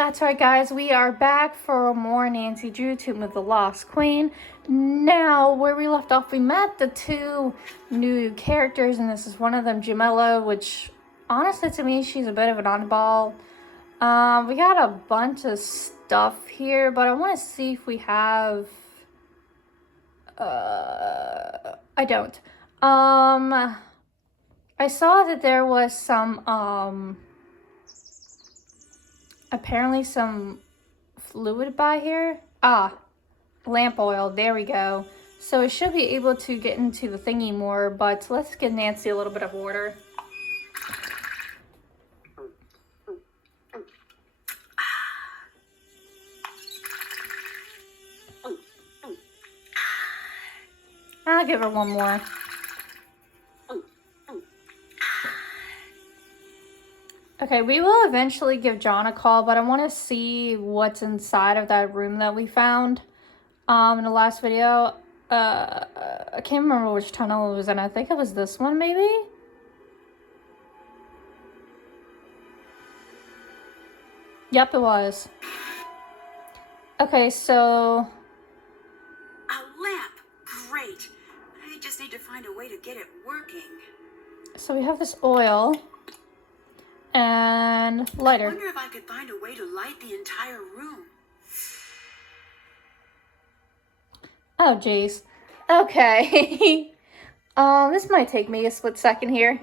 That's right, guys. We are back for more Nancy Drew, Tomb of the Lost Queen. Now, where we left off, we met the two new characters, and this is one of them, Gemella, which, honestly, to me, she's a bit of an oddball. We got a bunch of stuff here, but I want to see if we have... I don't. I saw that there was some, apparently some fluid by here. Lamp oil. There we go. So it should be able to get into the thingy more, but let's give Nancy a little bit of order. I'll give her one more. Okay, we will eventually give John a call, but I want to see what's inside of that room that we found in the last video. I can't remember which tunnel it was in. I think it was this one, maybe? Yep, it was. Okay, so... A lamp! Great! I just need to find a way to get it working. So we have this oil and lighter. I wonder if I could find a way to light the entire room. Oh, jeez. Okay. This might take me a split second here.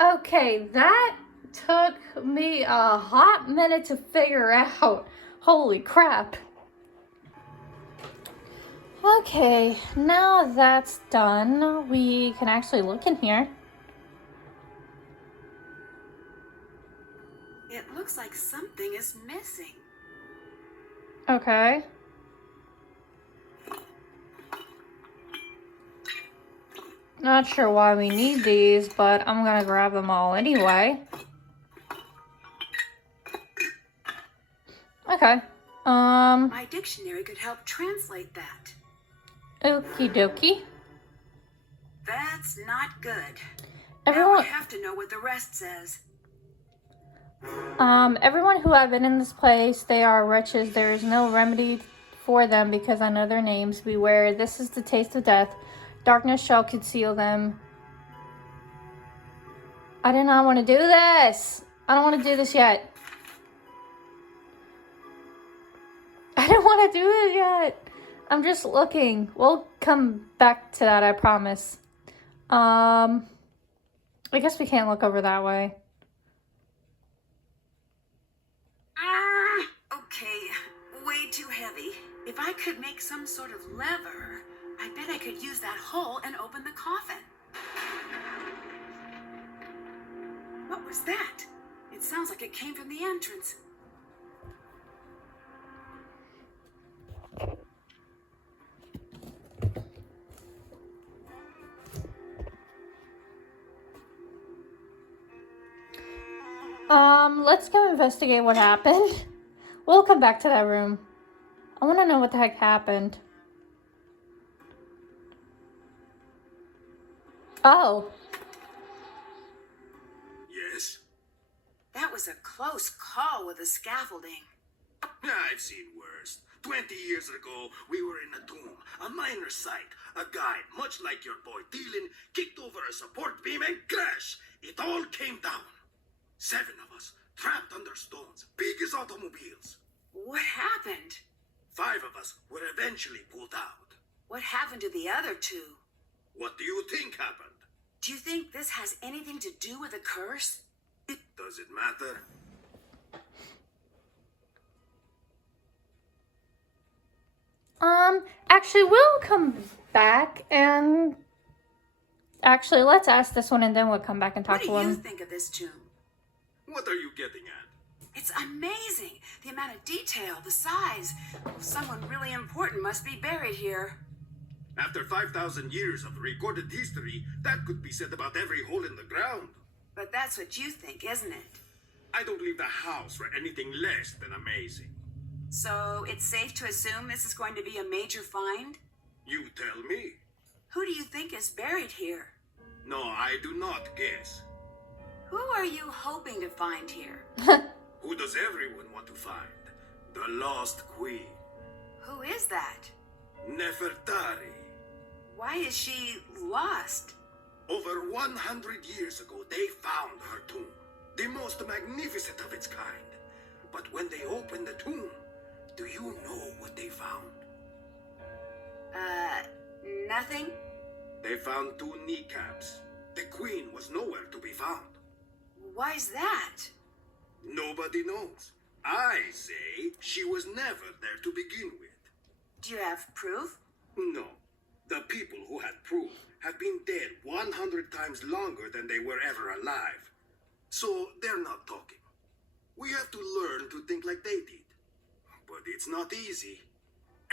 Okay, that took me a hot minute to figure out. Holy crap. Okay, now that's done, we can actually look in here. It looks like something is missing. Okay. Not sure why we need these, but I'm gonna grab them all anyway. Okay. My dictionary could help translate that. Okie dokie. That's not good. Everyone, now I have to know what the rest says. everyone who have been in this place, they are wretches. There is no remedy for them because I know their names. Beware, this is the taste of death. Darkness shall conceal them. I do not want to do this. I don't want to do this yet. I don't want to do it yet. I'm just looking. We'll come back to that, I promise. I guess we can't look over that way. Okay. Way too heavy. If I could make some sort of lever, I bet I could use that hole and open the coffin. What was that? It sounds like it came from the entrance. Let's go investigate what happened. We'll come back to that room. I want to know what the heck happened. Oh. Yes? That was a close call with the scaffolding. I've seen worse. 20 years ago, we were in a tomb, a minor site. A guy, much like your boy Dylan, kicked over a support beam and crash. It all came down. 7 of us, trapped under stones, big as automobiles. What happened? 5 of us were eventually pulled out. What happened to the other 2? What do you think happened? Do you think this has anything to do with a curse? Does it matter? Actually, we'll come back and... Actually, let's ask this one and then we'll come back and talk to him. What do you think of this tomb? What are you getting at? It's amazing. The amount of detail, the size. Someone really important must be buried here. After 5,000 years of recorded history, that could be said about every hole in the ground. But that's what you think, isn't it? I don't leave the house for anything less than amazing. So it's safe to assume this is going to be a major find? You tell me. Who do you think is buried here? No, I do not guess. Who are you hoping to find here? Who does everyone want to find? The lost queen. Who is that? Nefertari. Why is she lost? Over 100 years ago, they found her tomb. The most magnificent of its kind. But when they opened the tomb, do you know what they found? Nothing? They found 2 kneecaps. The queen was nowhere to be found. Why's that? Nobody knows. I say she was never there to begin with. Do you have proof? No. The people who had proof have been dead 100 times longer than they were ever alive. So they're not talking. We have to learn to think like they did. But it's not easy.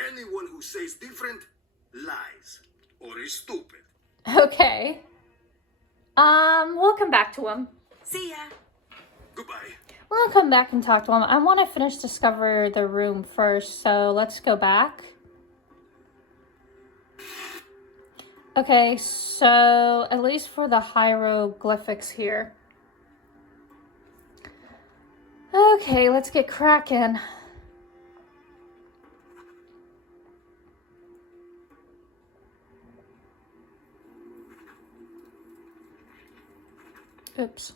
Anyone who says different lies or is stupid. Okay. We'll come back to him. See ya. Goodbye. We'll come back and talk to him. I want to finish discover the room first, so let's go back. Okay, so at least for the hieroglyphics here. Okay, let's get cracking. Oops.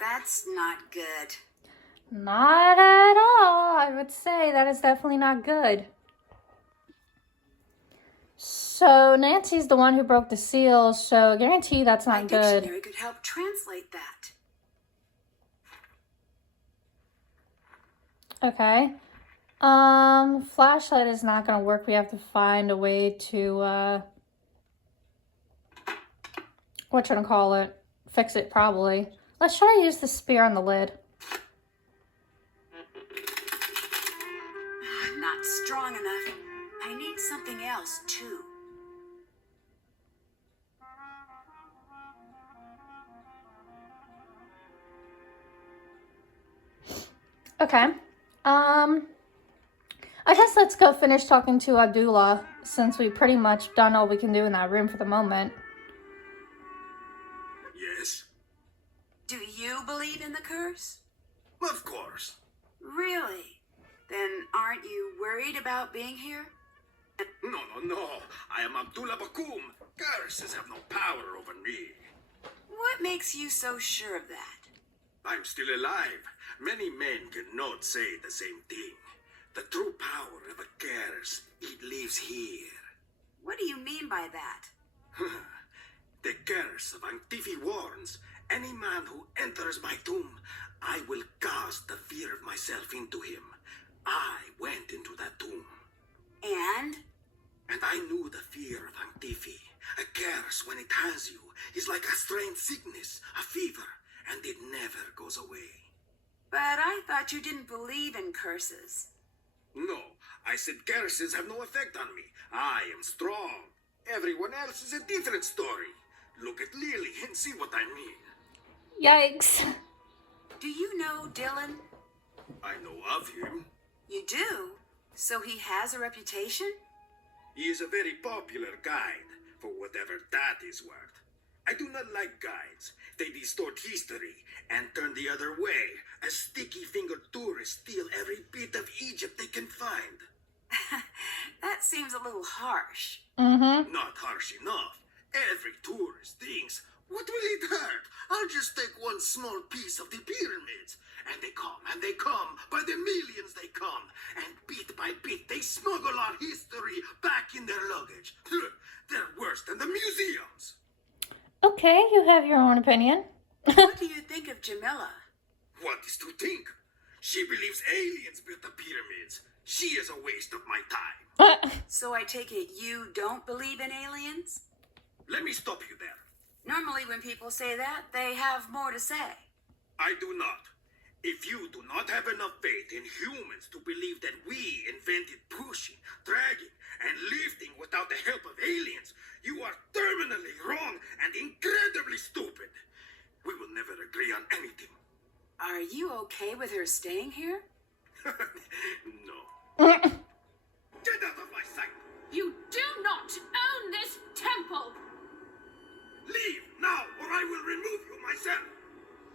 That's not good. Not at all. I would say that is definitely not good. So Nancy's the one who broke the seal, so I guarantee that's not My good. dictionary could help translate that. Okay. Flashlight is not gonna work. We have to find a way to whatchamacallit, fix it probably. Let's try to use the spear on the lid. Not strong enough. I need something else, too. Okay. I guess let's go finish talking to Abdullah, since we pretty much done all we can do in that room for the moment. Yes? Do you believe in the curse? Of course. Really? Then aren't you worried about being here? No. I am Abdullah Bakum. Curses have no power over me. What makes you so sure of that? I'm still alive. Many men cannot say the same thing. The true power of a curse, it lives here. What do you mean by that? The curse of Antifi warns, any man who enters my tomb, I will cast the fear of myself into him. I went into that tomb. And? And I knew the fear of Antifi. A curse, when it has you, is like a strange sickness, a fever, and it never goes away. But I thought you didn't believe in curses. No, I said curses have no effect on me. I am strong. Everyone else is a different story. Look at Lily and see what I mean. Yikes. Do you know Dylan? I know of him. You do? So he has a reputation? He is a very popular guide, for whatever that is worth. I do not like guides. They distort history and turn the other way, as sticky-fingered tourists steal every bit of Egypt they can find. That seems a little harsh. Mm-hmm. Not harsh enough. Every tourist thinks, what will it hurt? I'll just take one small piece of the pyramids. And they come, by the millions they come. And bit by bit, they smuggle our history back in their luggage. They're worse than the museums. Okay, you have your own opinion. What do you think of Jamila? What is to think? She believes aliens built the pyramids. She is a waste of my time. So I take it you don't believe in aliens? Let me stop you there. Normally when people say that, they have more to say. I do not. If you do not have enough faith in humans to believe that we invented pushing, dragging, and lifting without the help of aliens, you are terminally wrong and incredibly stupid. We will never agree on anything. Are you okay with her staying here? No. Get out of my sight! You do not own this temple! Leave now, or I will remove you myself!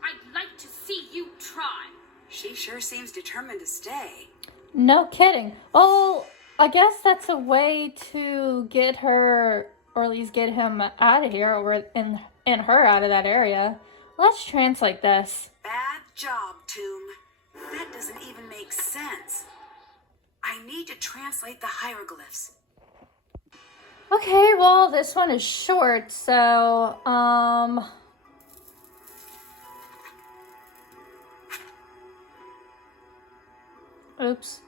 I'd like to see you try. She sure seems determined to stay. No kidding. Oh, I guess that's a way to get her, or at least get him out of here, or and her out of that area. Let's translate this. Bad job, Tomb. That doesn't even make sense. I need to translate the hieroglyphs. Okay, well, this one is short, so, oops.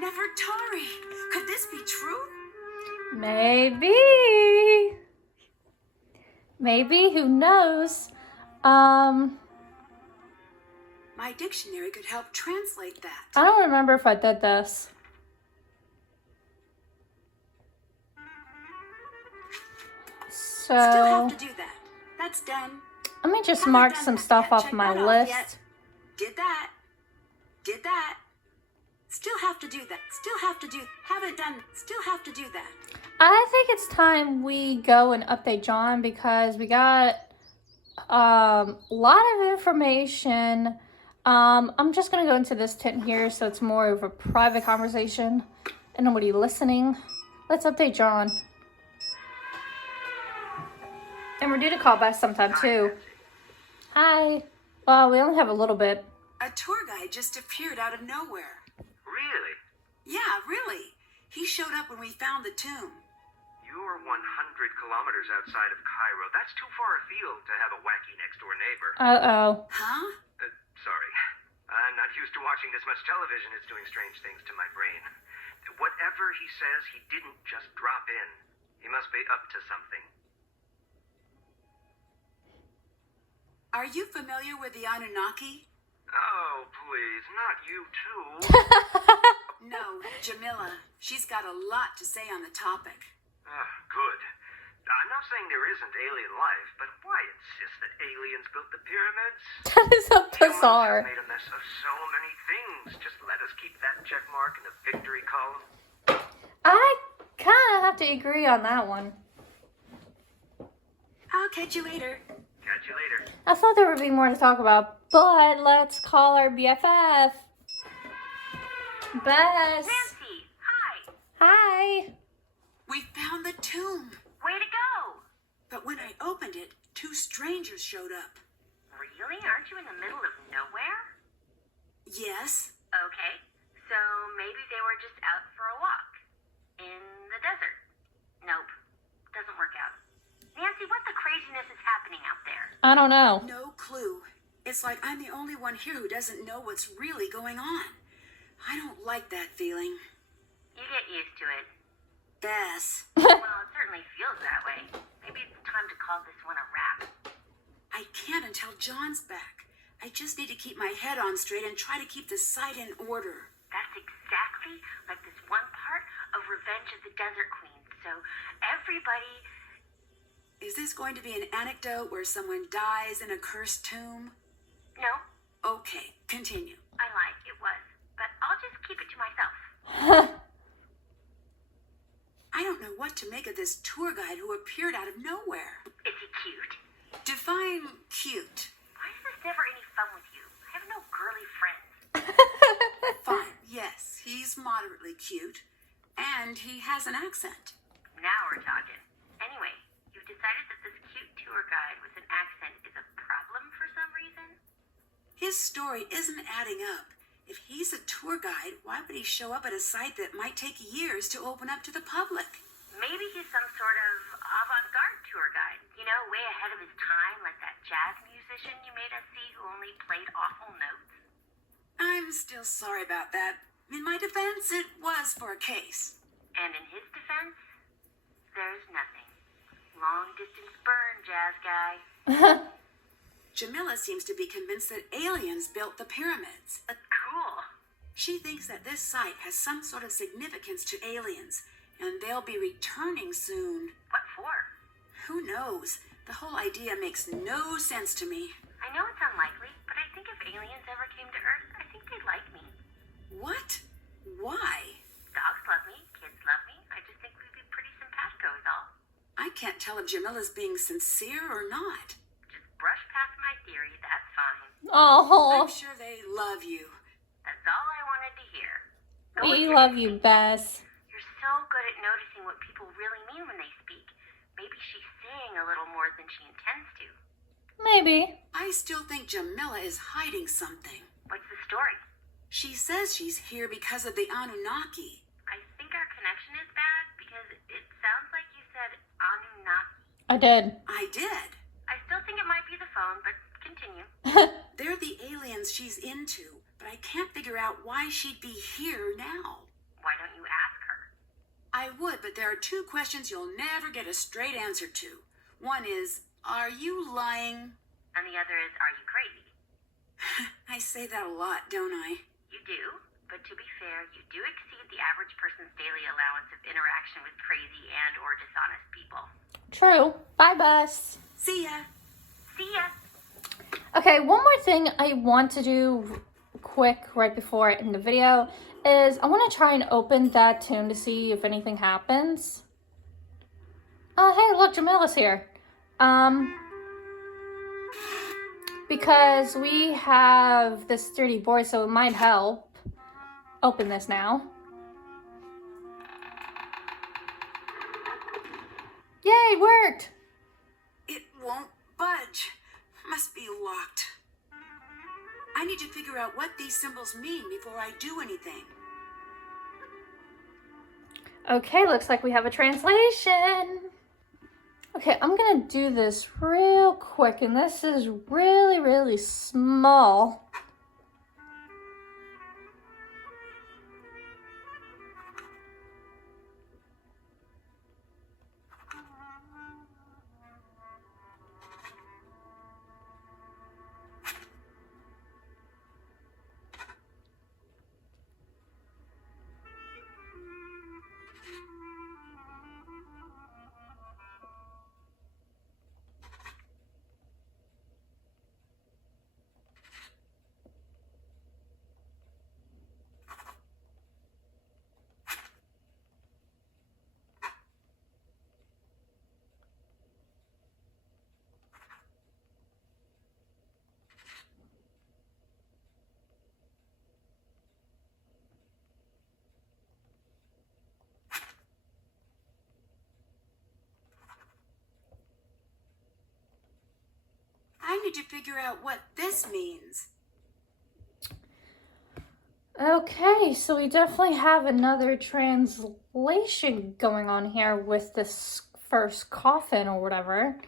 Nefertari! Could this be true? Maybe. Maybe, who knows? My dictionary could help translate that. I don't remember if I did this. Still have So, to do that. That's done. let me just Haven't mark done some that stuff yet. off Check my that off list. yet. Did that. Did that. Still have to do that. Still have to do. Haven't done. Still have to do that. I think it's time we go and update John because we got a lot of information. I'm just going to go into this tent here so it's more of a private conversation and nobody listening. Let's update John. And we're due to call back sometime too. Hi. Well, we only have a little bit. A tour guide just appeared out of nowhere. Really? Yeah, really. He showed up when we found the tomb. You're 100 kilometers outside of Cairo. That's too far afield to have a wacky next-door neighbor. Uh-oh. Huh? Sorry. I'm not used to watching this much television. It's doing strange things to my brain. Whatever he says, he didn't just drop in. He must be up to something. Are you familiar with the Anunnaki? Oh, please, not you too. No, Jamila. She's got a lot to say on the topic. Good. I'm not saying there isn't alien life, but why insist that aliens built the pyramids? That is so Humans bizarre. have made a mess of so many things. Just let us keep that check mark in the victory column. I kind of have to agree on that one. I'll catch you later. Catch you later. I thought there would be more to talk about, but let's call our BFF. Bess. Nancy, hi. Hi. We found the tomb. Way to go. But when I opened it, two strangers showed up. Really? Aren't you in the middle of nowhere? Yes. Okay, so maybe they were just out for a walk. In the desert. Nope, doesn't work out. Nancy, what the craziness is happening out there? I don't know. No clue. It's like I'm the only one here who doesn't know what's really going on. I don't like that feeling. You get used to it. Bess. Well, it certainly feels that way. Maybe it's time to call this one a wrap. I can't until John's back. I just need to keep my head on straight and try to keep the site in order. That's exactly like this one part of Revenge of the Desert Queen. So everybody... Is this going to be an anecdote where someone dies in a cursed tomb? No, Okay, continue. I lied, it was. But I'll just keep it to myself. I don't know what to make of this tour guide who appeared out of nowhere. Is he cute? Define cute. Why is this never any fun with you? I have no girly friends. Fine, yes, he's moderately cute. And he has an accent. Now we're talking. Anyway, you've decided that this cute tour guide with an accent is a problem for some reason? His story isn't adding up. If he's a tour guide, why would he show up at a site that might take years to open up to the public? Maybe he's some sort of avant-garde tour guide. You know, way ahead of his time, like that jazz musician you made us see who only played awful notes. I'm still sorry about that. In my defense, it was for a case. And in his defense, there's nothing. Long-distance burn, jazz guy. Jamila seems to be convinced that aliens built the pyramids. Cool. She thinks that this site has some sort of significance to aliens, and they'll be returning soon. What for? Who knows? The whole idea makes no sense to me. I know it's unlikely, but I think if aliens ever came to Earth, I think they'd like me. What? Why? Dogs love me, kids love me. I just think we'd be pretty simpatico is all. I can't tell if Jamila's being sincere or not. Just brush past my theory, that's fine. Oh, I'm sure they love you. That's all I wanted to hear. Go with we your love you, instinct. Bess. You're so good at noticing what people really mean when they speak. Maybe she's saying a little more than she intends to. Maybe. I still think Jamila is hiding something. What's the story? She says she's here because of the Anunnaki. I think our connection is bad because it sounds like you said Anunnaki. I did. I did. I still think it might be the phone, but continue. They're the aliens she's into, but I can't figure out why she'd be here now. Why don't you ask her? I would, but there are two questions you'll never get a straight answer to. One is, are you lying? And the other is, are you crazy? I say that a lot, don't I? You do, but to be fair, you do exceed the average person's daily allowance of interaction with crazy and or dishonest people. True. Bye, Bess. See ya. See ya! Okay, one more thing I want to do quick right before I end the video is I want to try and open that tomb to see if anything happens. Oh, hey, look, Jamila's here. Because we have this sturdy board, so it might help. Open this now. Yay, worked! It won't budge. Must be locked. I need to figure out what these symbols mean before I do anything. Okay, looks like we have a translation. Okay, I'm gonna do this real quick, and this is really, really small. I need to figure out what this means. Okay, so we definitely have another translation going on here with this first coffin or whatever.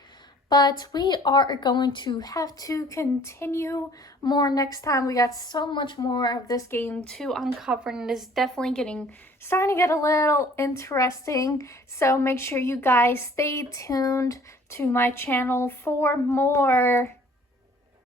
But we are going to have to continue more next time. We got so much more of this game to uncover, and it's definitely starting to get a little interesting. So make sure you guys stay tuned to my channel for more